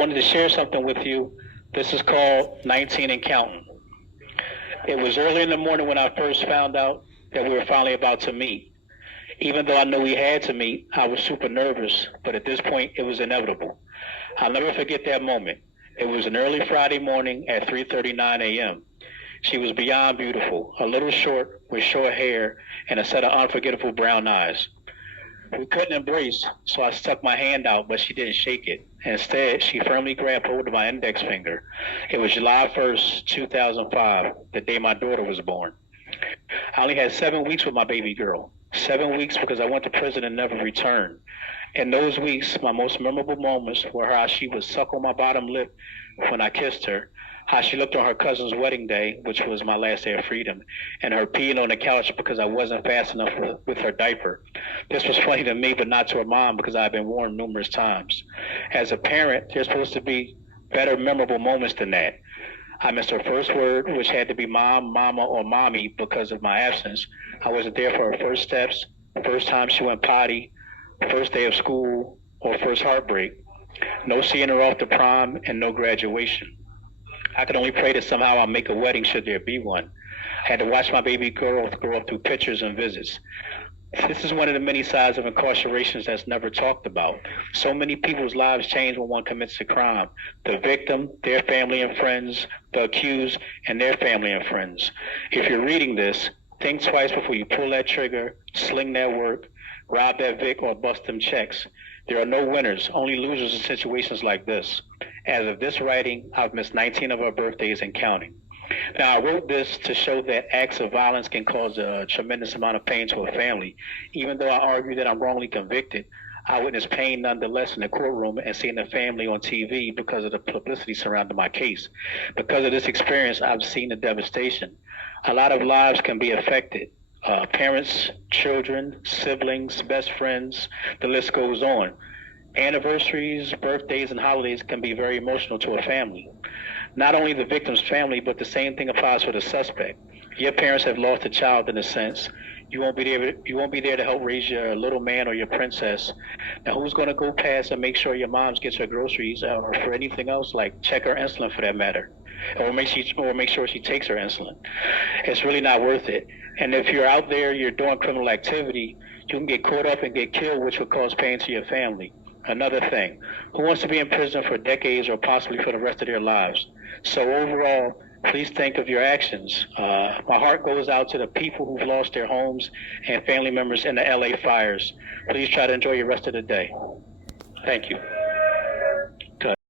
Wanted to share something with you. This is called 19 and Counting. It was early in the morning when I first found out that we were finally about to meet. Even though I knew we had to meet, I was super nervous, but at this point it was inevitable. I'll never forget that moment. It was an early Friday morning at 3:39 a.m. She was beyond beautiful, a little short with short hair and a set of unforgettable brown eyes. We couldn't embrace, so I stuck my hand out, but she didn't shake it. Instead, she firmly grabbed hold of my index finger. It was July 1st, 2005, the day my daughter was born. I only had 7 weeks with my baby girl. 7 weeks because I went to prison and never returned. In those weeks, my most memorable moments were how she would suck on my bottom lip when I kissed her, how she looked on her cousin's wedding day, which was my last day of freedom, and her peeing on the couch because I wasn't fast enough with her diaper. This was funny to me, but not to her mom because I had been warned numerous times. As a parent, there's supposed to be better memorable moments than that. I missed her first word, which had to be mom, mama, or mommy because of my absence. I wasn't there for her first steps, first time she went potty, first day of school, or first heartbreak. No seeing her off to prom, and no graduation. I could only pray that somehow I'll make a wedding should there be one. I had to watch my baby girl grow up through pictures and visits. This is one of the many sides of incarcerations that's never talked about. So many people's lives change when one commits a crime. The victim, their family and friends, the accused, and their family and friends. If you're reading this, think twice before you pull that trigger, sling that work, rob that Vic, or bust them checks. There are no winners, only losers in situations like this. As of this writing, I've missed 19 of our birthdays and counting. Now, I wrote this to show that acts of violence can cause a tremendous amount of pain to a family. Even though I argue that I'm wrongly convicted, I witnessed pain nonetheless in the courtroom and seeing the family on TV because of the publicity surrounding my case. Because of this experience, I've seen the devastation. A lot of lives can be affected. Parents, children, siblings, best friends, the list goes on. Anniversaries, birthdays, and holidays can be very emotional to a family. Not only the victim's family, but the same thing applies for the suspect. Your parents have lost a child in a sense. You won't be there to help raise your little man or your princess. Now, who's going to go past and make sure your mom gets her groceries or for anything else, like check her insulin for that matter, or make sure she takes her insulin? It's really not worth it. And if you're out there, you're doing criminal activity, you can get caught up and get killed, which would cause pain to your family. Another thing, who wants to be in prison for decades or possibly for the rest of their lives? So overall, please think of your actions. My heart goes out to the people who've lost their homes and family members in the LA fires. Please try to enjoy your rest of the day. Thank you.